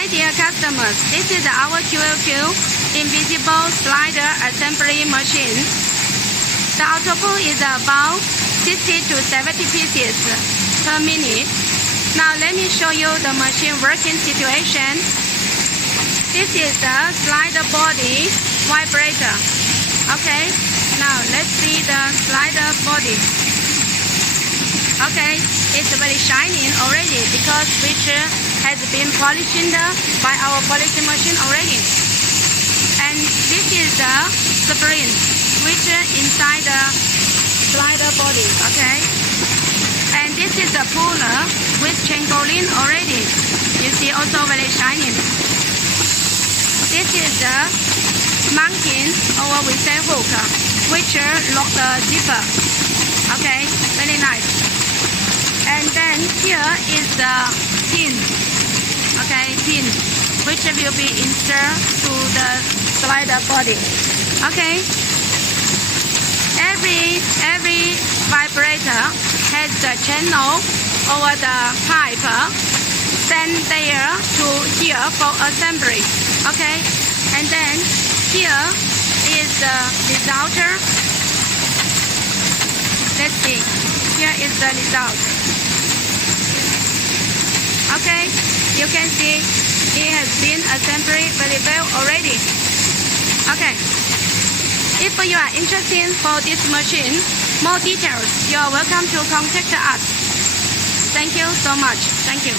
Hi dear customers, this is our QLQ invisible slider assembly machine. The output is about 60 to 70 pieces per minute. Now let me show you the machine working situation. This is the slider body vibrator. Okay, now let's see the slider body. Okay, it's very shining already because which has been polished by our polishing machine already. And this is the spring which inside the slider body. Okay, and this is the puller with changeling already. You see, also very shining. This is the mounting or we say hook which lock the zipper. Okay, very nice. And then here is the pin, okay, pin, which will be inserted to the slider body. Okay, every vibrator has the channel over the pipe sent there to here for assembly. Okay, and then here is the resulter. Let's see, here is the result. Okay, you can see it has been assembled very well already. Okay, if you are interested for this machine, more details, you are welcome to contact us. Thank you so much. Thank you.